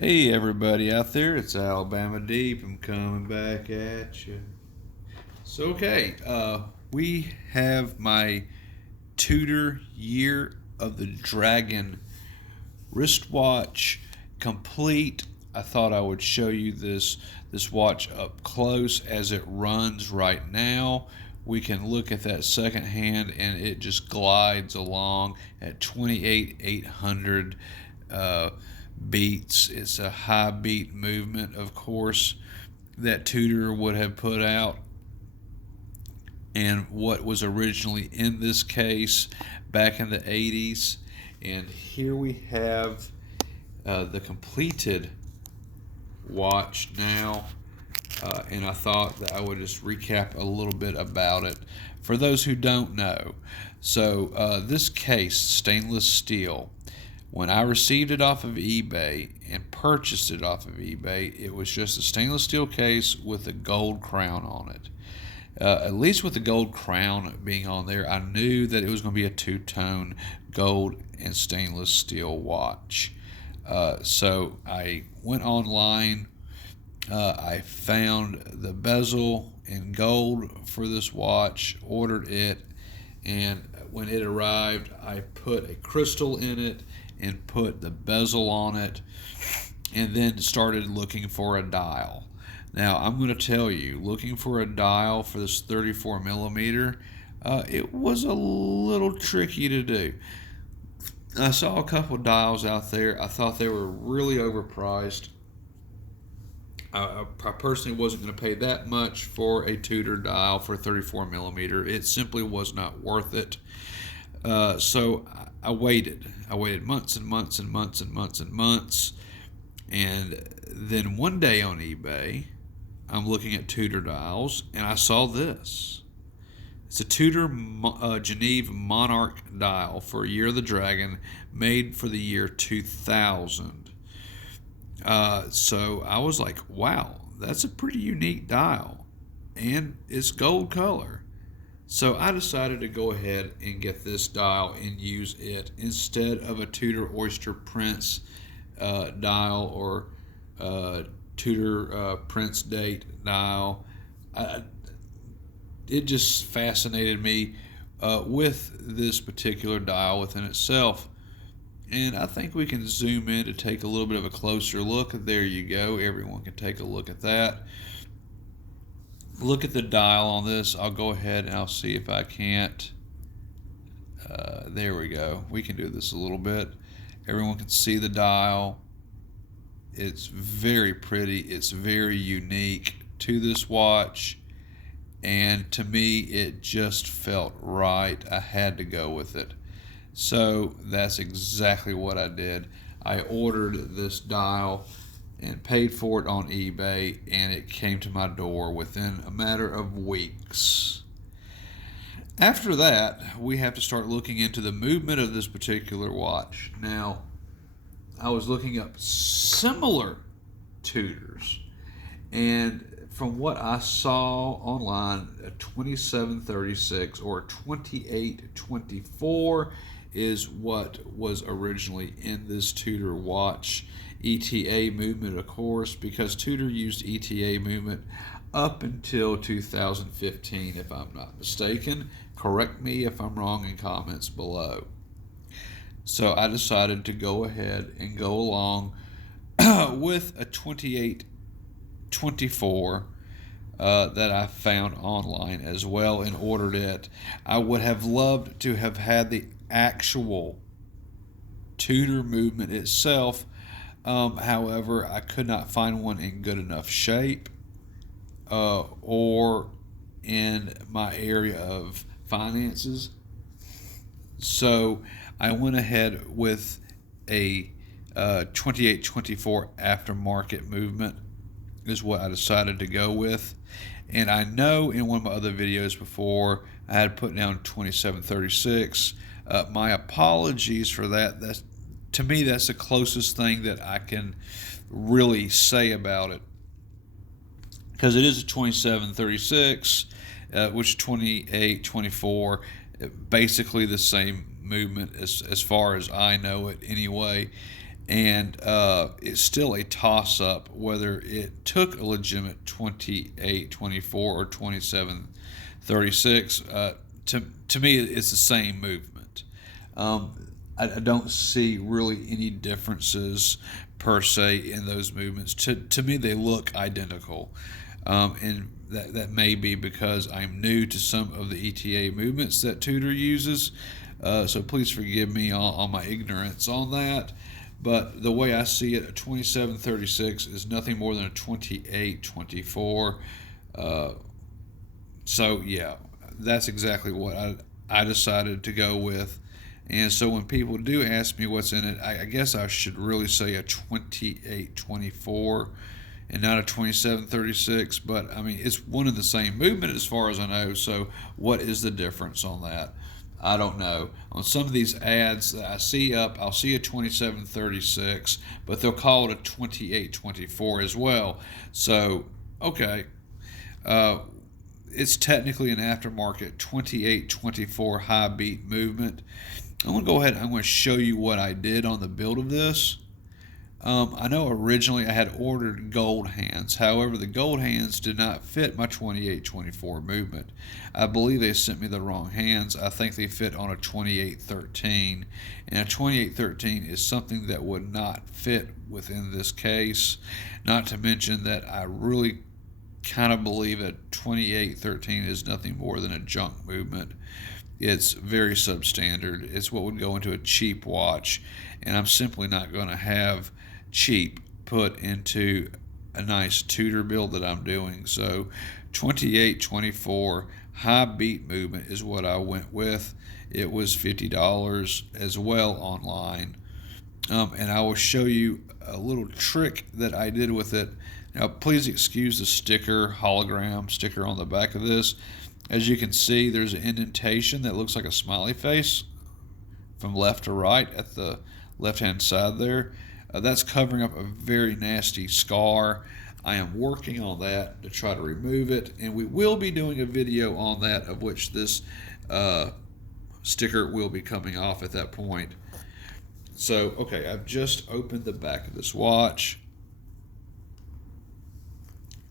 Hey everybody out there, it's Alabama Deep. I'm coming back at you. We have my Tudor Year of the Dragon wristwatch complete. I thought I would show you this watch up close as it runs right now. We can look at that second hand and it just glides along at 28,800 beats. It's a high beat movement, of course, that Tudor would have put out, and what was originally in this case back in the 80s. And here we have the completed watch now. And I thought that I would just recap a little bit about it for those who don't know. This case, stainless steel, when I received it off of eBay and purchased it off of eBay, it was just a stainless steel case with a gold crown on it. At least with the gold crown being on there, I knew that it was going to be a two-tone gold and stainless steel watch. So I went online. I found the bezel in gold for this watch, ordered it, and when it arrived, I put a crystal in it and put the bezel on it, and then started looking for a dial. Now, I'm going to tell you, looking for a dial for this 34 millimeter, it was a little tricky to do. I saw a couple dials out there. I thought they were really overpriced. I personally wasn't going to pay that much for a Tudor dial for 34 millimeter. It simply was not worth it. So I waited. I waited months and months and months and months and months. And then one day on eBay, I'm looking at Tudor dials, and I saw this. It's a Tudor Geneve Monarch dial for Year of the Dragon, made for the year 2000. So I was like, wow, that's a pretty unique dial, and it's gold color. So I decided to go ahead and get this dial and use it instead of a Tudor Oyster Prince dial or Tudor Prince Date dial. It just fascinated me with this particular dial within itself. And I think we can zoom in to take a little bit of a closer look. There you go. Everyone can take a look at that. Look at the dial on this. I'll go ahead and I'll see if I can't. There we go. We can do this a little bit. Everyone can see the dial. It's very pretty. It's very unique to this watch. And to me, it just felt right. I had to go with it. So that's exactly what I did. I ordered this dial and paid for it on eBay, and it came to my door within a matter of weeks. After that, we have to start looking into the movement of this particular watch. Now, I was looking up similar Tudors, and from what I saw online, a 2736 or 2824 is what was originally in this Tudor watch. ETA movement, of course, because Tudor used ETA movement up until 2015, if I'm not mistaken. Correct me if I'm wrong in comments below. So I decided to go ahead and go along with a 2824 that I found online as well and ordered it. I would have loved to have had the actual Tudor movement itself. However, I could not find one in good enough shape or in my area of finances. So I went ahead with a 2824 aftermarket movement is what I decided to go with. And I know in one of my other videos before I had put down 2736. My apologies for that. To me, that's the closest thing that I can really say about it, because it is a 2736, which 2824, basically the same movement as far as I know it anyway. And it's still a toss-up whether it took a legitimate 28.24 or 27.36. To me, it's the same movement. I don't see really any differences per se in those movements. To me, they look identical. And that may be because I'm new to some of the ETA movements that Tudor uses. So please forgive me on my ignorance on that. But the way I see it, a 27.36 is nothing more than a 28.24. So yeah, that's exactly what I decided to go with. And so when people do ask me what's in it, I guess I should really say a 28.24 and not a 27.36. But I mean, it's one of the same movement as far as I know. So what is the difference on that? I don't know. On some of these ads that I see up, I'll see a 27.36, but they'll call it a 28.24 as well. So, okay. Uh, it's technically an aftermarket 28.24 high beat movement. I'm going to go ahead and I'm going to show you what I did on the build of this. I know originally I had ordered gold hands. However, the gold hands did not fit my 28.24 movement. I believe they sent me the wrong hands. I think they fit on a 28.13. And a 28.13 is something that would not fit within this case. Not to mention that I really kind of believe a 28.13 is nothing more than a junk movement. It's very substandard. It's what would go into a cheap watch. And I'm simply not going to have cheap put into a nice Tudor build that I'm doing. So 28.24 high beat movement is what I went with. It was $50 as well online. And I will show you a little trick that I did with it. Now please excuse the hologram sticker on the back of this. As you can see, there's an indentation that looks like a smiley face from left to right at the left hand side there. That's covering up a very nasty scar. I am working on that to try to remove it, and we will be doing a video on that, of which this sticker will be coming off at that point. So, okay, I've just opened the back of this watch.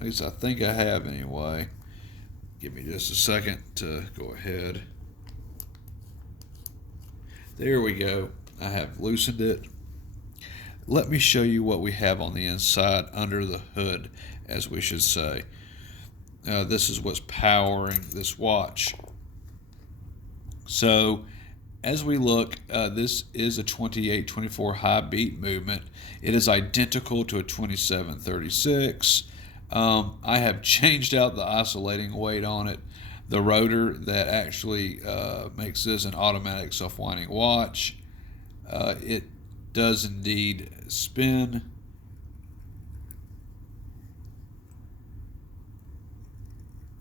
At least I think I have anyway. Give me just a second to go ahead. There we go. I have loosened it. Let me show you what we have on the inside under the hood, as we should say. This is what's powering this watch. So as we look, this is a 28.24 high beat movement. It is identical to a 27.36. I have changed out the oscillating weight on it. The rotor that actually makes this an automatic self-winding watch. It does indeed spin.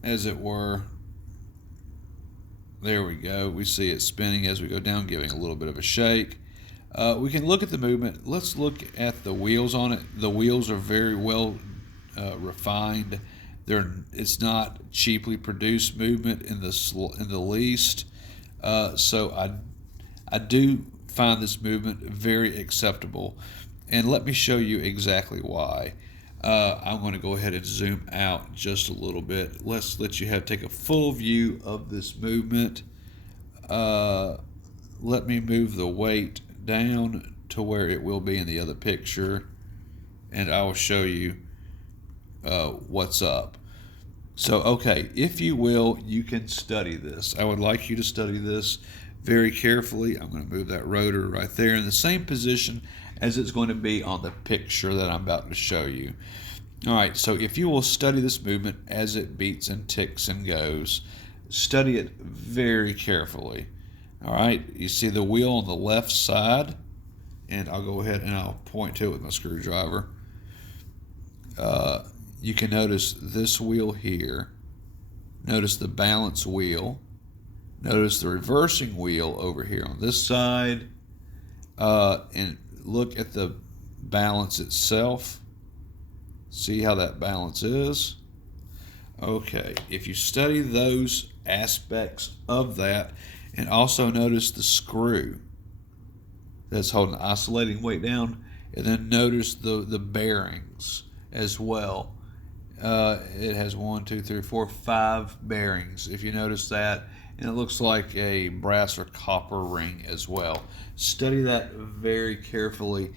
As it were. There we go. We see it spinning as we go down, giving a little bit of a shake. We can look at the movement. Let's look at the wheels on it. The wheels are very well refined. It's not cheaply produced movement in the least. So I do find this movement very acceptable, and let me show you exactly why. I'm going to go ahead and zoom out just a little bit. Let's let you take a full view of this movement. Let me move the weight down to where it will be in the other picture, and I will show you what's up. So, okay, if you will, you can study this. I would like you to study this very carefully. I'm going to move that rotor right there in the same position as it's going to be on the picture that I'm about to show you. All right, so if you will study this movement as it beats and ticks and goes, study it very carefully. All right, you see the wheel on the left side, and I'll go ahead and I'll point to it with my screwdriver. You can notice this wheel here. Notice the balance wheel. Notice the reversing wheel over here on this side. And look at the balance itself. See how that balance is? Okay, if you study those aspects of that, and also notice the screw that's holding the oscillating weight down, And then notice the bearings as well. It has 1, 2, 3, 4, 5 bearings, if you notice that. And it looks like a brass or copper ring as well. Study that very carefully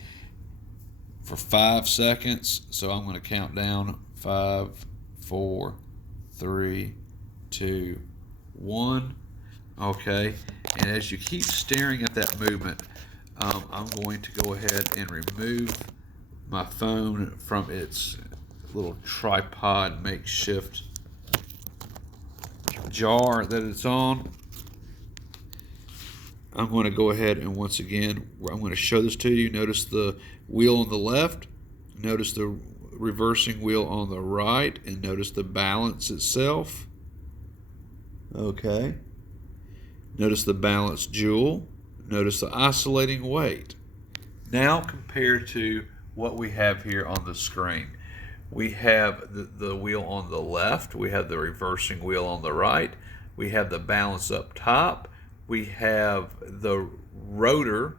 for 5 seconds. So I'm going to count down 5, 4, 3, 2, 1. Okay. And as you keep staring at that movement, I'm going to go ahead and remove my phone from its little tripod makeshift jar that it's on. I'm going to go ahead and once again, I'm going to show this to you. Notice the wheel on the left, notice the reversing wheel on the right, and notice the balance itself. Okay. Notice the balance jewel. Notice the oscillating weight. Now compared to what we have here on the screen. We have the wheel on the left, we have the reversing wheel on the right, we have the balance up top, we have the rotor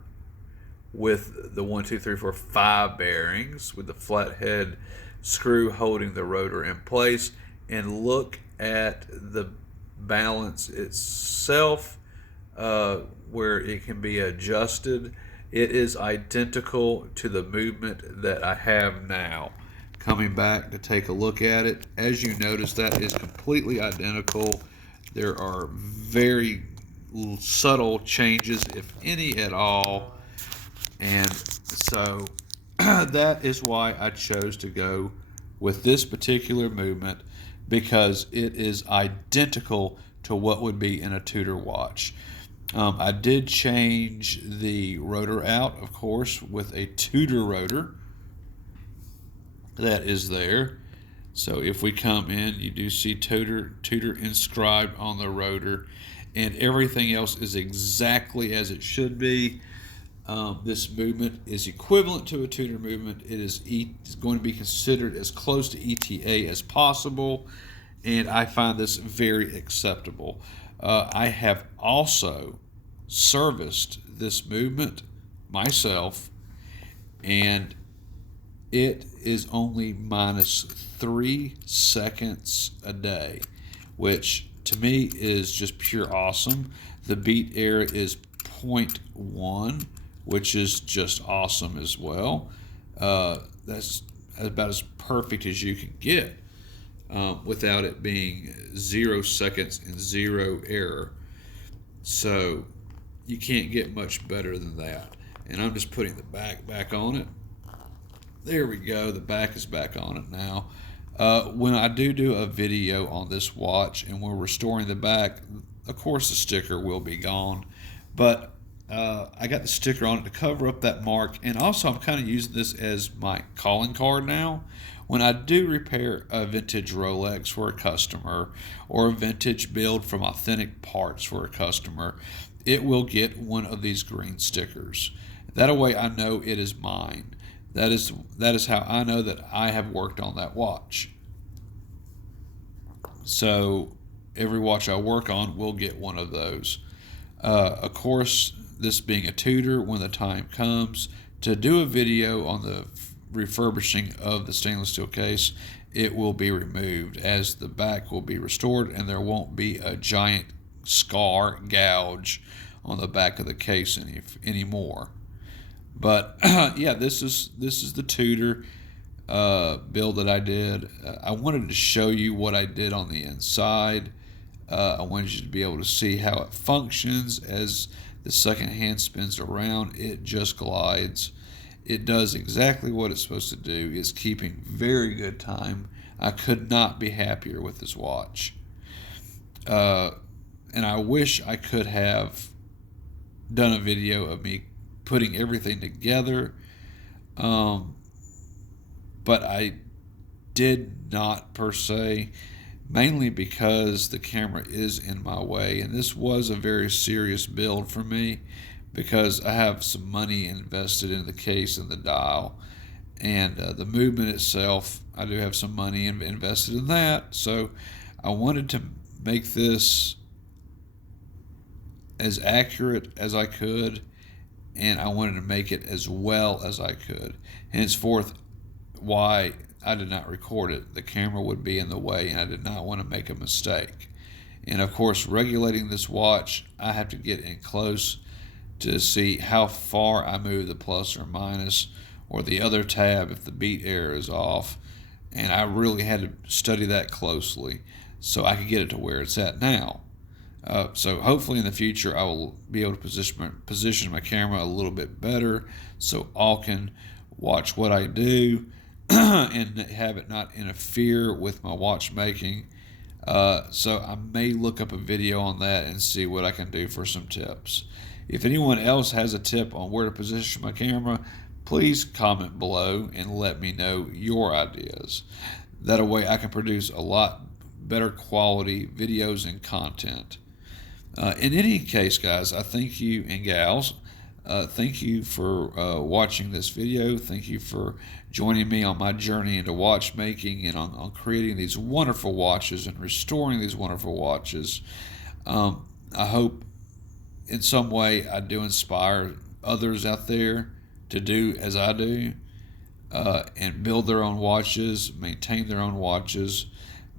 with the 1, 2, 3, 4, 5 bearings with the flathead screw holding the rotor in place, and look at the balance itself where it can be adjusted. It is identical to the movement that I have now. Coming back to take a look at it, as you notice, that is completely identical. There are very subtle changes, if any at all, and so that is why I chose to go with this particular movement, because it is identical to what would be in a Tudor watch. I did change the rotor out, of course, with a Tudor rotor that is there. So if we come in, you do see Tudor inscribed on the rotor, and everything else is exactly as it should be. This movement is equivalent to a Tudor movement. It is going to be considered as close to ETA as possible, and I find this very acceptable. I have also serviced this movement myself, and it is only minus 3 seconds a day, which to me is just pure awesome. The beat error is 0.1, which is just awesome as well. That's about as perfect as you can get without it being 0 seconds and 0 error. So you can't get much better than that. And I'm just putting the back on it. There we go. The back is back on it now. When I do a video on this watch and we're restoring the back, of course the sticker will be gone. But I got the sticker on it to cover up that mark. And also I'm kind of using this as my calling card now. When I do repair a vintage Rolex for a customer or a vintage build from authentic parts for a customer, it will get one of these green stickers. That way I know it is mine. That is how I know that I have worked on that watch. So every watch I work on will get one of those. Of course, this being a Tudor, when the time comes to do a video on the refurbishing of the stainless steel case, it will be removed, as the back will be restored and there won't be a giant scar gouge on the back of the case anymore. But yeah, this is the Tudor build that I did. I wanted to show you what I did on the inside. I wanted you to be able to see how it functions as the second hand spins around. It just glides. It does exactly what it's supposed to do. It's keeping very good time. I could not be happier with this watch. And I wish I could have done a video of me putting everything together, but I did not per se, mainly because the camera is in my way, and this was a very serious build for me because I have some money invested in the case and the dial, and the movement itself, I do have some money invested in that. So I wanted to make this as accurate as I could and I wanted to make it as well as I could. Henceforth, why I did not record it. The camera would be in the way, and I did not want to make a mistake. And of course, regulating this watch, I have to get in close to see how far I move the plus or minus or the other tab if the beat error is off. And I really had to study that closely so I could get it to where it's at now. So hopefully in the future I will be able to position my camera a little bit better so all can watch what I do and have it not interfere with my watchmaking. So I may look up a video on that and see what I can do for some tips. If anyone else has a tip on where to position my camera, please comment below and let me know your ideas. That way I can produce a lot better quality videos and content. In any case, guys, I thank you, and gals, thank you for watching this video. Thank you for joining me on my journey into watchmaking and on creating these wonderful watches and restoring these wonderful watches. I hope in some way I do inspire others out there to do as I do and build their own watches, maintain their own watches,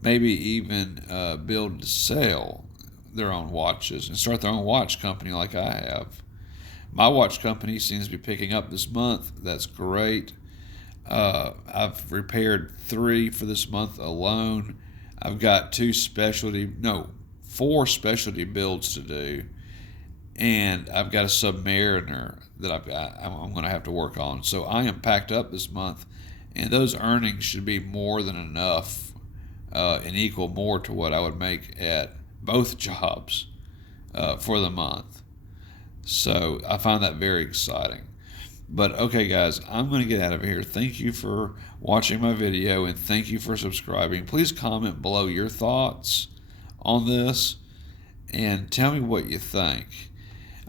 maybe even build to sell their own watches and start their own watch company like I have. My watch company seems to be picking up this month. That's great. I've repaired 3 for this month alone. I've got 4 specialty builds to do, and I've got a Submariner that I'm going to have to work on. So I am packed up this month, and those earnings should be more than enough and equal more to what I would make at both jobs for the month. So I find that very exciting. But okay, guys, I'm going to get out of here. Thank you for watching my video, and thank you for subscribing. Please comment below your thoughts on this and tell me what you think.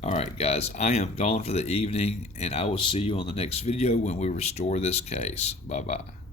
All right, guys, I am gone for the evening, and I will see you on the next video when we restore this case. Bye-bye.